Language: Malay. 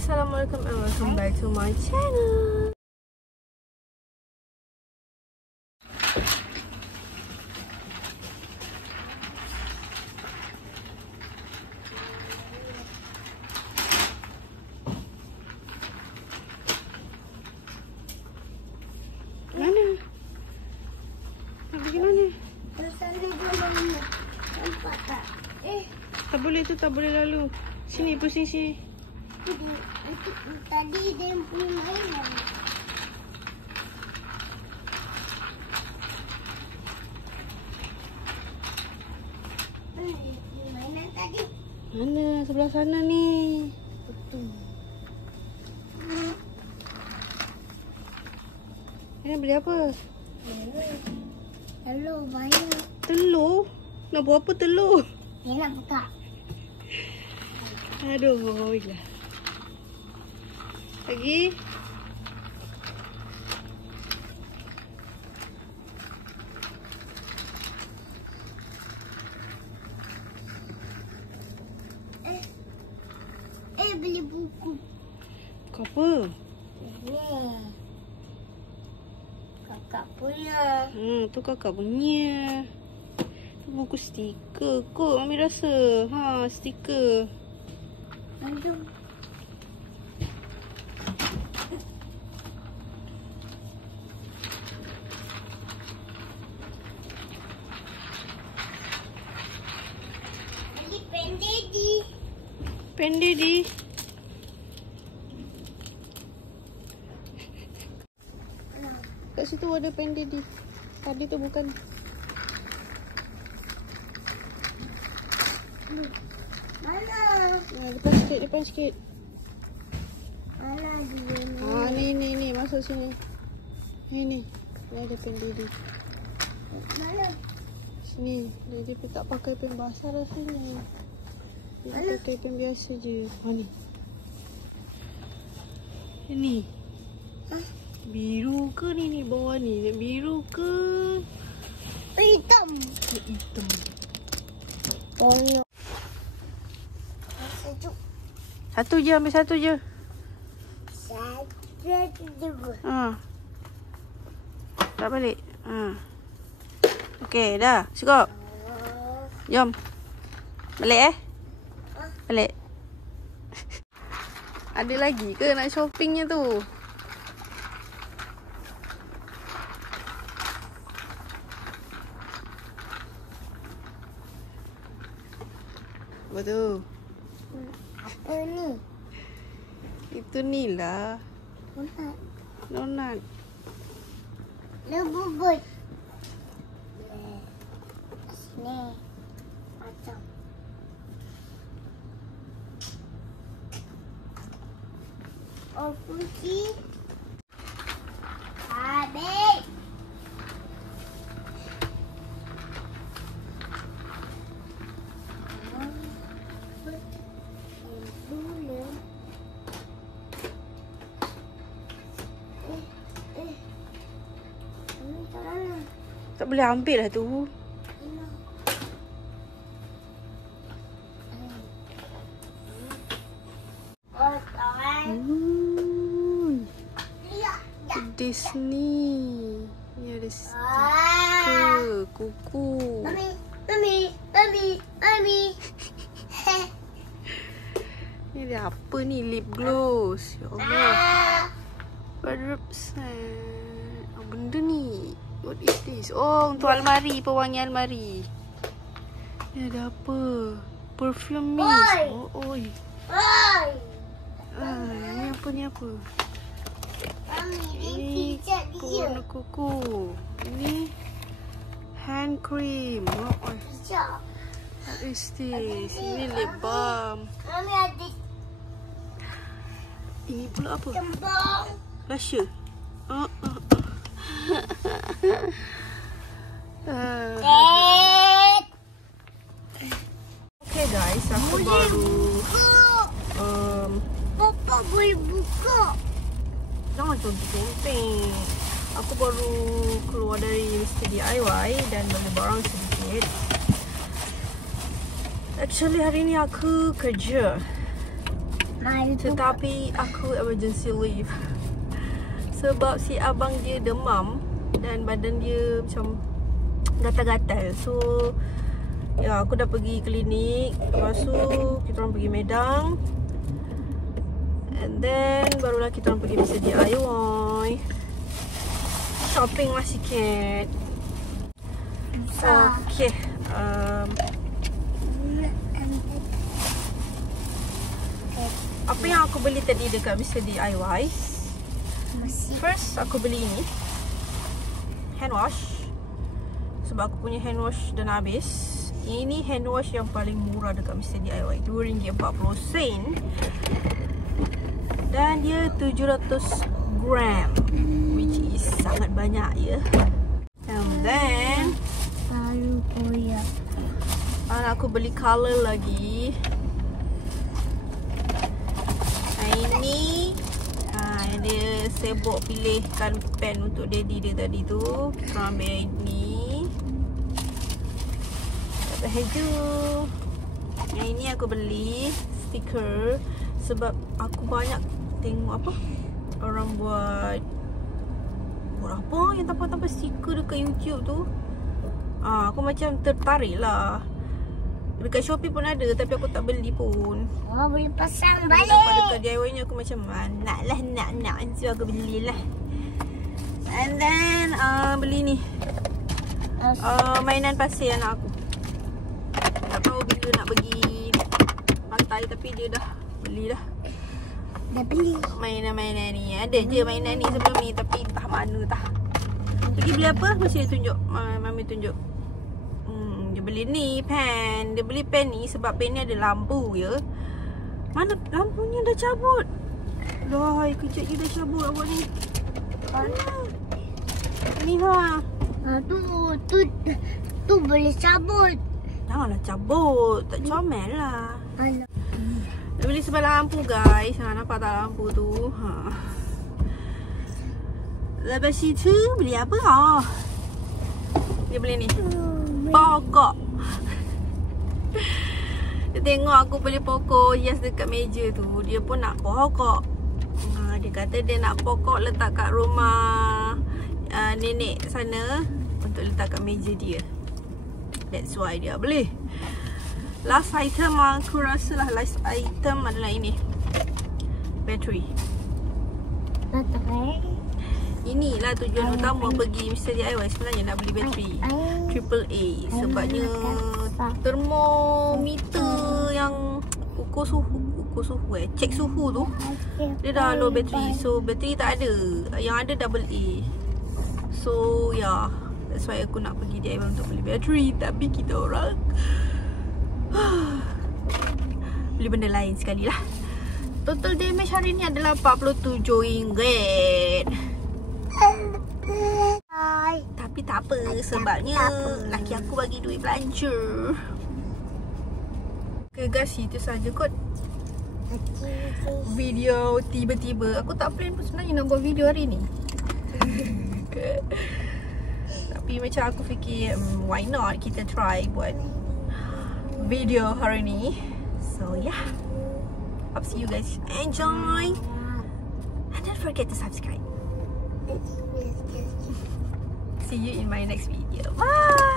Assalamualaikum and welcome back to my channel. Mana? Nak pergi mana? Sana dulu. Nampak tak? Tak boleh tu, tak boleh lalu. Sini, pusing sini. Tadi dia punya mainan. Mainan tadi. Mana? Sebelah sana ni. Betul. Nak beli apa? Telur banyak. Telur? Nak buat apa telur? Dia nak buka. Aduh, lah. Lagi? Beli buku. Buku apa? Ni. Kakak punya. Tu kakak punya. Tu buku stiker kot, Mami rasa. Ha, stiker. Aduh. Beli pen Daddy. Pen Daddy. Kat situ ada pen Daddy. Tadi tu bukan. Mana? Depan sikit, depan sikit. Mana dia ni? Ni, masuk sini. Ni ada pen Daddy. Mana? Sini, Daddy pun tak pakai pen basah rasanya. Dia Mana? pakai pen biasa je. Ni. Ini. Biru ke ni bawah ni? Biru ke? Hitam. Hitam. Banyak. Sejuk. Satu je, ambil satu je. Satu je. Tak balik. Okey, dah. Cukup. Jom. Balik Balik. Ada lagi ke nak shoppingnya tu? Apa tu? Apa ni? Itu ni lah. Donat. Donat. Bubut. Sini. Macam. Oh, kunci. Habis. Tak boleh ambil lah tu. Disney. Ni ada stiker, kuku. Mami. Ni ada apa ni? Lip gloss. Ya Allah. Wardrobe set. Benda ni. What is this? Oh, untuk almari, pewangi almari. Ni ada apa? Perfume mist. Oi. Ni apa? Ini warna kuku. Ini hand cream. What is this? Ini lip balm. Mami ada Ini pula apa? jembang. Blusher. Okay guys, aku baru Papa boleh buka. jangan conteng. Aku baru keluar dari Mr. DIY dan beli barang sedikit. Actually hari ni aku kerja. Tetapi aku emergency leave sebab si abang dia demam dan badan dia macam gatal-gatal. So ya, aku dah pergi klinik. Lepas tu kita orang pergi Medang. And then barulah kita orang pergi Mr. DIY. Shopping lah sikit. Okay. Apa yang aku beli tadi dekat Mr. DIY? First, aku beli ini hand wash. Sebab aku punya hand wash dah habis. Ini hand wash yang paling murah dekat Mr. DIY, RM2.40. Dan dia 700 gram, which is sangat banyak ya. And then aku beli color lagi. Ini dia sibuk pilihkan pen untuk daddy dia tadi tu. Kita ambil ini. Tak haju. Yang ini aku beli stiker sebab aku banyak tengok apa orang buat apa yang tanpa-tanpa stiker dekat YouTube tu. Aku macam tertarik lah. Dekat Shopee pun ada tapi aku tak beli pun. Boleh pasang balik. balik. Dekat DIY ni aku macam nak. So aku belilah. And then beli ni. Mainan pasir anak aku. Tak tahu bila nak pergi pantai tapi dia dah beli dah. Dah beli. Mainan-mainan ni. Ada je mainan ni sebelum ni tapi entah mana tah. Pergi beli apa? Mesti dia tunjuk. Mami tunjuk. Dia beli ni pen. Dia beli pen ni sebab pen ni ada lampu ya. Mana lampunya dah cabut. Dah kejap je dah cabut awak ni. Mana? Ni ha. Tu boleh cabut. Janganlah cabut. Tak comel lah. Dia beli sebab lampu guys. Nampak tak lampu tu? Lepas itu beli apa? Dia beli ni pokok. Dia tengok aku beli pokok hias dekat meja tu. Dia pun nak pokok. Dia kata dia nak pokok letak kat rumah nenek sana untuk letak kat meja dia. That's why dia beli. Last item aku rasa lah last item adalah ini. Battery. Inilah tujuan utama pergi Mr. DIY sebenarnya, nak beli bateri AAA. Sebabnya termometer yang ukur suhu cek suhu tu dia dah low battery. So bateri tak ada, yang ada AA. So yeah, that's why aku nak pergi DIY untuk beli bateri. Tapi kita orang beli benda lain sekali lah. Total damage hari ni adalah RM47. Tapi tak apa, sebabnya laki aku bagi duit belanja. Okay guys, itu saja kot video tiba-tiba. Aku tak plan pun sebenarnya nak buat video hari ni. Tapi macam aku fikir why not kita try buat video hari ni. So yeah, hope see you guys enjoy. And don't forget to subscribe. See you in my next video. Bye.